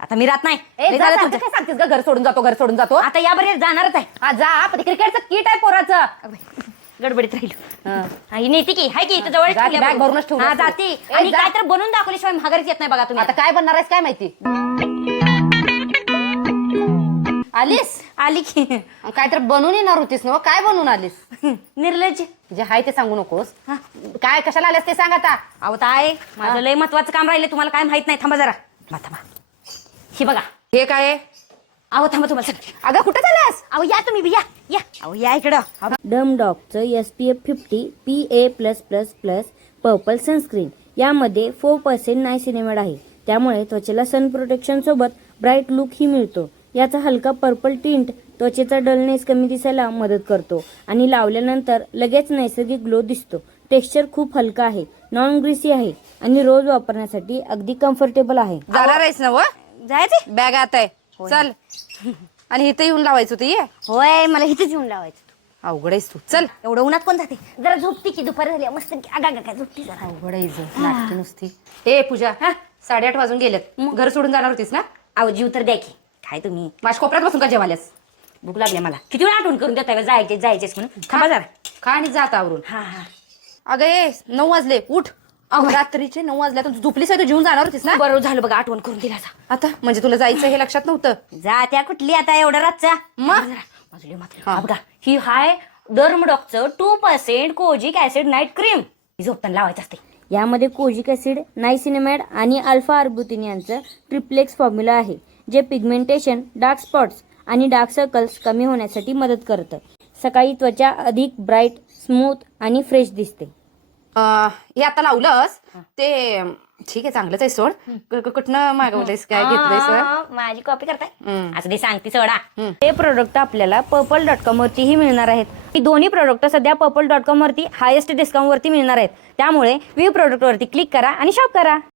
आता मी राहत नाही. ए, जा, जा, काय सांगतेस ग? घर सोडून जातो, घर सोडून जातो. आता या बरे जाणारच आहे. हा जा, पण क्रिकेटचं किट आहे पोराचं. गडबडीत राहिलो. ही नेती की हाय की इथं जवळ जा की, bag भरूनच ठेवली हा असते. जाती. ए, आणि जा. काय तर बनवून दाखवल्याशिवाय माघारीच येत नाही बघा तुम्ही. आता काय बनणार आहेस काय माहिती. आलीस आली की काय तर बनवून येणार होतीस ना? काय बनवून आलीस? निर्लज. जे हाय ते सांगू नकोस. काय कशाला आलेस ते सांग आता. अहो ताय माझं लय महत्वाचं काम राहिले, तुम्हाला काय माहित नाही. थांबा जरा. थांबा. ही बघा. हे काय आहे? अहो थांबा तुम्हाला सांगते. अगं कुठं चालल्यास? अहो या तुम्ही बी या. अहो या इकडं. डम डॉगचं SPF 50 PA+++ पर्पल सनस्क्रीन यामध्ये 4% नायसिनेमाइड आहे, त्यामुळे त्वचेला सन प्रोटेक्शन सोबत ब्राईट लुक ही मिळतो. याचा हलका पर्पल टिंट त्वचेचा डलनेस कमी दिसायला मदत करतो आणि लावल्यानंतर लगेच नैसर्गिक ग्लो दिसतो. टेक्स्चर खूप हलका आहे, नॉन ग्रीसी आहे आणि रोज वापरण्यासाठी अगदी कम्फर्टेबल आहे. जाणार आहेस ना? जायचे. बॅग आता आहे. चल. आणि इथं येऊन लावायचं होतं. ये. होय मला इथेच येऊन लावायचं. अवघड आहेस तू. चल. एवढं उन्हात कोण जाते. जरा झोपती की दुपार झाली मस्त. आगा काय झोपती जरा. अवघड आहे नाटकी नुसती. ए पूजा, 8:30 वाजून गेलेत. घर सोडून जाणार होतीस ना? अहो जीव तर द्या की. काय तुम्ही माझ्या कोपऱ्यात बसून का जेवाल्यास? भूक लागली मला. किती वेळा आठवण करून देताय जायचेच म्हणून. थांबा जरा. खा आणि जात आवरून. हा. अगं ए 9 वाजले. उठ. रात्रीचे 9 वाजले. तू झोपलीस आहे, तू जेवून जाणार होतीस ना? बरोबर झालं बघा, आठवण करून दिला. आता म्हणजे तुला जायचं हे लक्षात नव्हतं? जा त्या कुठली आता एवढं रातचा. मग? बघा ही हाय डर्मडॉकचं 2% कोजिक ऍसिड नाईट क्रीम. झोपताना लावायचं असते. यामध्ये कोजिक ऍसिड, नायसिनेमाइड आणि अल्फा आर्बुटिन यांचं ट्रिप्लेक्स फॉर्म्युला आहे, जे पिगमेंटेशन, डार्क स्पॉट्स आणि डार्क सर्कल्स कमी होण्यासाठी मदत करतं. सकाळी त्वचा अधिक ब्राईट, स्मूथ आणि फ्रेश दिसते. हे आता लावलंस ते ठीक आहे, चांगलंच आहे. सोड. कुठनं मागवलंयस, काय घेतलंयस? माझी कॉपी करताय असं ते सांगते सोडा. हे प्रोडक्ट आपल्याला purple.com वरतीही मिळणार आहेत. ही दोन्ही प्रोडक्ट सध्या purple.com वरती हायेस्ट डिस्काउंट वरती मिळणार आहेत. त्यामुळे व्यू प्रोडक्ट वरती क्लिक करा आणि शॉप करा.